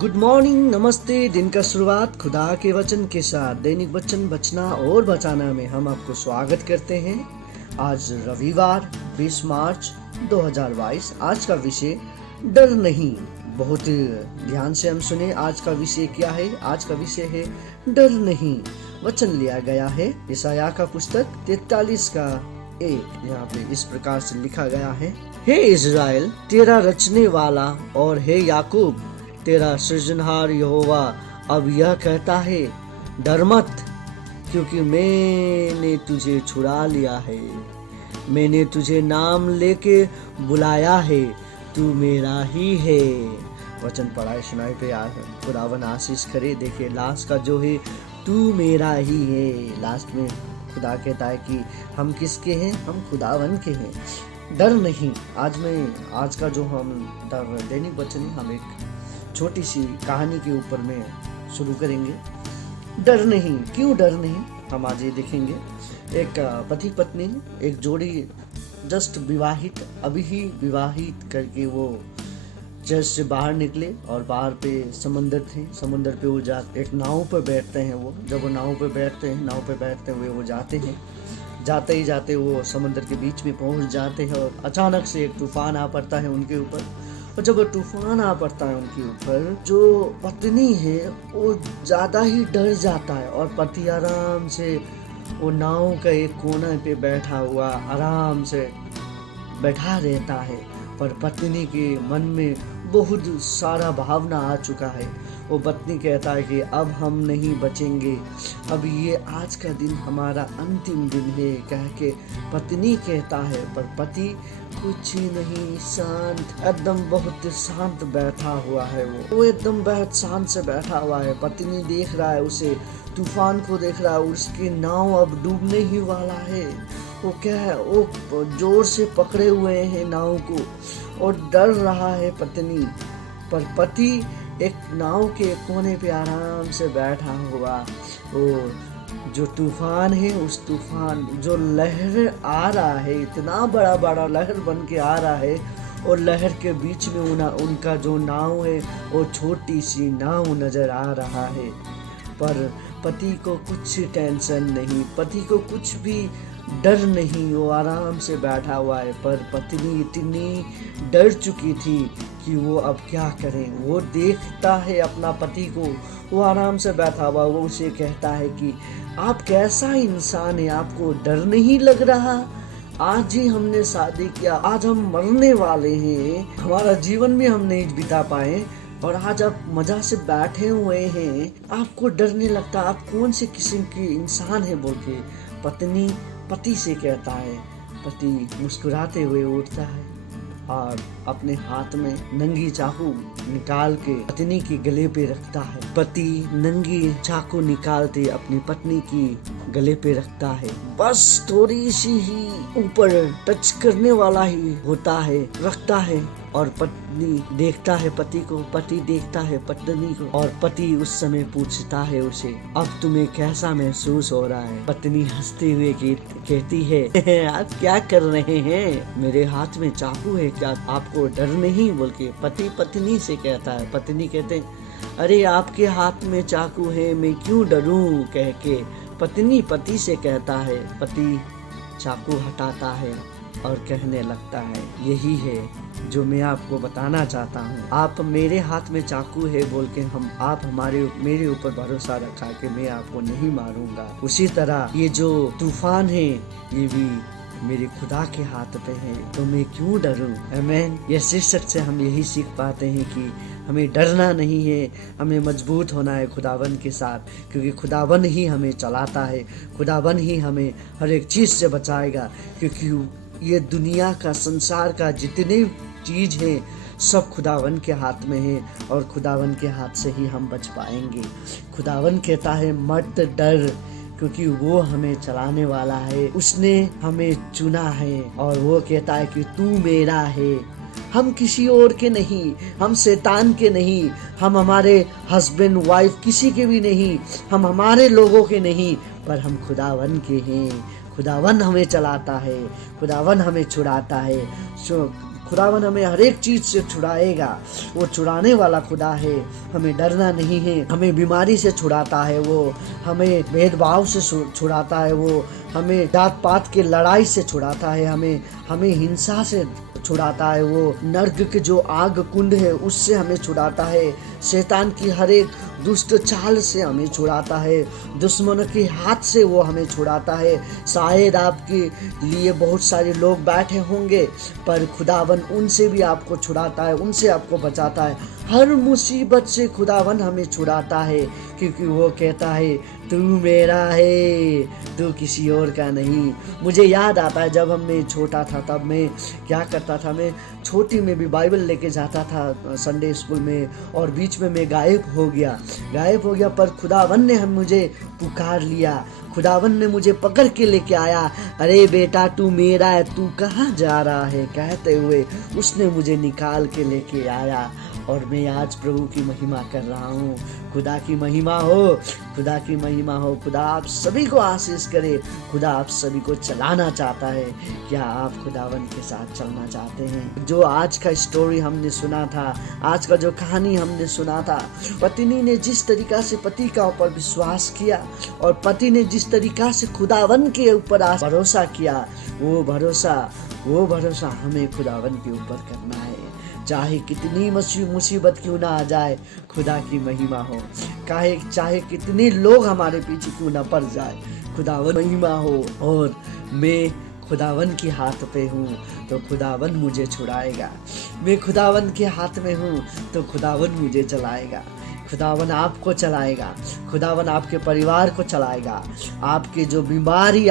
Good morning, नमस्ते। दिन का शुरुआत खुदा के वचन के साथ दैनिक वचन बचना और बचाना में हम आपको स्वागत करते हैं। आज रविवार 20 मार्च 2022। आज का विषय डर नहीं। बहुत ध्यान से हम सुने। आज का विषय क्या है? आज का विषय है डर नहीं। वचन लिया गया है यशायाह का पुस्तक 43 का 1। यहाँ पे इस प्रकार से लिखा गया है, हे इज़राइल तेरा रचने वाला और हे याकूब तेरा सृजनहार यहोवा अब यह कहता है, डर मत, क्योंकि मैंने तुझे छुड़ा लिया है। मैंने तुझे नाम लेके बुलाया है, तू मेरा ही है। वचन पढ़ाए सुनाए पे खुदावन आशीष करे। देखिए लास्ट का जो है तू मेरा ही है। लास्ट में खुदा कहता है कि हम किसके हैं? हम खुदावन के हैं। डर नहीं। आज का जो हम दैनिक वचन है, हम एक छोटी सी कहानी के ऊपर में शुरू करेंगे। डर नहीं। क्यों डर नहीं? हम आज ये देखेंगे। एक पति पत्नी, एक जोड़ी जस्ट अभी ही विवाहित करके वो चर्च से बाहर निकले और बाहर पे समंदर थे। समंदर पे वो एक नाव पर बैठते हैं। वो जब वो नाव पे बैठते हुए वो जाते हैं। जाते ही जाते वो समंदर के बीच में पहुंच जाते हैं और अचानक से एक तूफान आ पड़ता है उनके ऊपर। और जब तूफान आ पड़ता है उनके ऊपर, जो पत्नी है वो ज्यादा ही डर जाता है और पति आराम से वो नाव का एक कोने पे बैठा हुआ आराम से बैठा रहता है। पर पत्नी के मन में बहुत सारा भावना आ चुका है। वो पत्नी कहता है कि अब हम नहीं बचेंगे, अब ये आज का दिन हमारा अंतिम दिन है कह के पत्नी कहता है। पर पति कुछ ही नहीं, शांत, एकदम बहुत शांत बैठा हुआ है। वो एकदम बहुत शांत से बैठा हुआ है। पत्नी देख रहा है उसे, तूफान को देख रहा है। उसकी नाव अब डूबने ही वाला है। वो क्या है, वो जोर से पकड़े हुए हैं नाव को और डर रहा है पत्नी। पर पति एक नाव के कोने पे आराम से बैठा हुआ। वो जो तूफान है, उस तूफान जो लहर आ रहा है, इतना बड़ा बड़ा लहर बन के आ रहा है और लहर के बीच में उनका जो नाव है वो छोटी सी नाव नजर आ रहा है। पर पति को कुछ टेंशन नहीं, पति को कुछ भी डर नहीं। वो आराम से बैठा हुआ है। पर पत्नी इतनी डर चुकी थी कि वो अब क्या करें। वो देखता है अपना पति को, वो आराम से बैठा हुआ। वो उसे कहता है कि आप कैसा इंसान है, आपको डर नहीं लग रहा? आज ही हमने शादी किया, आज हम मरने वाले हैं, हमारा जीवन भी हम नहीं बिता पाए और आज आप मजा से बैठे हुए हैं, आपको डरने लगता? आप कौन से किस्म के इंसान है? बोल के पत्नी पति से कहता है। पति मुस्कुराते हुए उठता है और अपने हाथ में नंगी चाकू निकाल के पत्नी के गले पे रखता है। पति नंगी चाकू निकालते अपनी पत्नी की गले पे रखता है। बस थोड़ी सी ही ऊपर टच करने वाला ही होता है, रखता है। और पत्नी देखता है पति को, पति देखता है पत्नी को और पति उस समय पूछता है उसे, अब तुम्हें कैसा महसूस हो रहा है? पत्नी हंसते हुए कहती है, आप क्या कर रहे हैं? मेरे हाथ में चाकू है, क्या आपको डर नहीं? बोल के पति पत्नी से कहता है। पत्नी कहते हैं, अरे आपके हाथ में चाकू है, मैं क्यों डरूं? कह के पत्नी पति से कहता है। पति चाकू हटाता है और कहने लगता है, यही है जो मैं आपको बताना चाहता हूँ। आप मेरे हाथ में चाकू है बोल के आप मेरे ऊपर भरोसा रखा कि मैं आपको नहीं मारूंगा। उसी तरह ये जो तूफान है ये भी मेरे खुदा के हाथ पे है, तो मैं क्यों डरूं? आमीन। ये शीर्षक से हम यही सीख पाते हैं कि हमें डरना नहीं है, हमें मजबूत होना है खुदावन के साथ, क्योंकि खुदावन ही हमें चलाता है, खुदावन ही हमें हर एक चीज से बचाएगा। क्योंकि ये दुनिया का, संसार का जितने चीज है सब खुदावन के हाथ में है और खुदावन के हाथ से ही हम बच पाएंगे। खुदावन कहता है मत डर, क्योंकि वो हमें चलाने वाला है, उसने हमें चुना है। और वो कहता है कि तू मेरा है। हम किसी और के नहीं, हम शैतान के नहीं, हम हमारे हस्बैंड वाइफ किसी के भी नहीं, हम हमारे लोगों के नहीं, पर हम खुदावन के हैं। खुदावन हमें चलाता है, खुदावन हमें छुड़ाता है। खुदावन हमें हर एक चीज से छुड़ाएगा। वो छुड़ाने वाला खुदा है, हमें डरना नहीं है। हमें बीमारी से छुड़ाता है वो, हमें भेदभाव से छुड़ाता है वो, हमें जात पात के लड़ाई से छुड़ाता है, हमें हिंसा से छुड़ाता है वो, नर्क के जो आग कुंड है उससे हमें छुड़ाता है, शैतान की हर एक दुष्ट चाल से हमें छुड़ाता है, दुश्मनों के हाथ से वो हमें छुड़ाता है। शायद आपके लिए बहुत सारे लोग बैठे होंगे, पर खुदावन उनसे भी आपको छुड़ाता है, उनसे आपको बचाता है। हर मुसीबत से खुदावन हमें छुड़ाता है, क्योंकि वो कहता है तू मेरा है, तू किसी और का नहीं। मुझे याद आता है जब मैं छोटा था तब मैं क्या करता था, मैं छोटी में भी बाइबल लेके जाता था संडे स्कूल में, और बीच में मैं गायब हो गया, पर खुदावन ने मुझे पुकार लिया, खुदावन ने मुझे पकड़ के लेके आया। अरे बेटा तू मेरा है, तू कहाँ जा रहा है कहते हुए उसने मुझे निकाल के लेके आया, और मैं आज प्रभु की महिमा कर रहा हूँ। खुदा की महिमा हो, खुदा की महिमा हो। खुदा आप सभी को आशीष करे, खुदा आप सभी को चलाना चाहता है। क्या आप खुदावन के साथ चलना चाहते हैं? जो आज का स्टोरी हमने सुना था, आज का जो कहानी हमने सुना था, पत्नी ने जिस तरीका से पति का ऊपर विश्वास किया और पति ने जिस तरीका से खुदावन के ऊपर भरोसा किया, वो भरोसा हमें खुदावन के ऊपर करना है। चाहे कितनी मुसीबत क्यों ना आ जाए, खुदा की महिमा हो। चाहे कितने लोग हमारे पीछे क्यों ना पड़ जाए, खुदावन महिमा हो। और मैं खुदावन के हाथ पे हूँ तो खुदावन मुझे छुड़ाएगा। मैं खुदावन के हाथ में हूँ तो खुदावन मुझे चलाएगा। खुदावन आपको चलाएगा, खुदावन आपके परिवार को चलाएगा। आपके जो बीमारी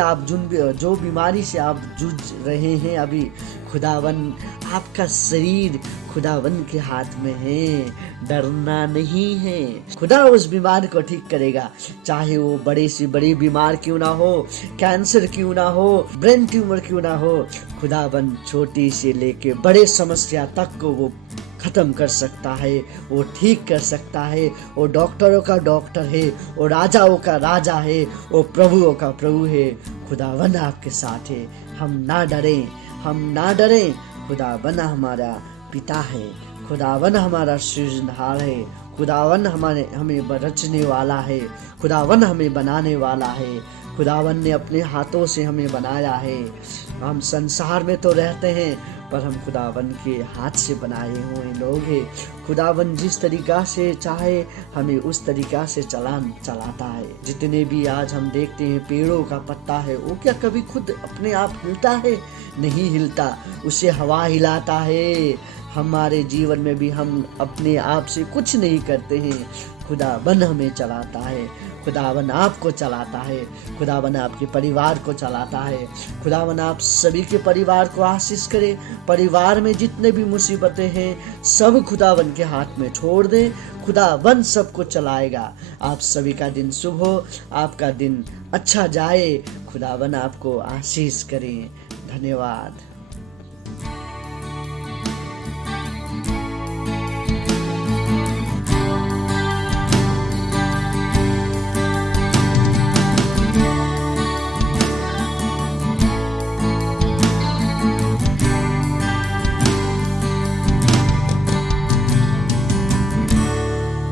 से आप जूझ रहे हैं अभी, खुदावन आपका शरीर खुदावन के हाथ में है, डरना नहीं है। खुदा उस बीमार को ठीक करेगा, चाहे वो बड़े से बड़ी बीमार क्यों ना हो, कैंसर क्यों ना हो, ब्रेन ट्यूमर क्यों ना हो। खुदावन छोटी से लेके बड़े समस्या तक को वो खत्म कर सकता है, वो ठीक कर सकता है। वो डॉक्टरों का डॉक्टर है, वो राजाओं का राजा है, वो प्रभुओं का प्रभु है। खुदावन आपके साथ है, हम ना डरें। खुदावन हमारा पिता है, खुदावन हमारा सृजनहार है, खुदावन हमें रचने वाला है, खुदावन हमें बनाने वाला है, खुदावन ने अपने हाथों से हमें बनाया है। हम संसार में तो रहते हैं, पर हम खुदावन के हाथ से बनाए हुए लोग हैं। खुदावन जिस तरीका से चाहे हमें उस तरीका से चलाता है। जितने भी आज हम देखते हैं पेड़ों का पत्ता है, वो क्या कभी खुद अपने आप हिलता है? नहीं हिलता, उसे हवा हिलाता है। हमारे जीवन में भी हम अपने आप से कुछ नहीं करते हैं, खुदावन हमें चलाता है, खुदावन आपको चलाता है, खुदावन आपके परिवार को चलाता है। खुदावन आप सभी के परिवार को आशीष करे। परिवार में जितने भी मुसीबतें हैं सब खुदावन के हाथ में छोड़ दें, खुदावन सबको चलाएगा। आप सभी का दिन शुभ हो, आपका दिन अच्छा जाए, खुदावन आपको आशीष करें। धन्यवाद।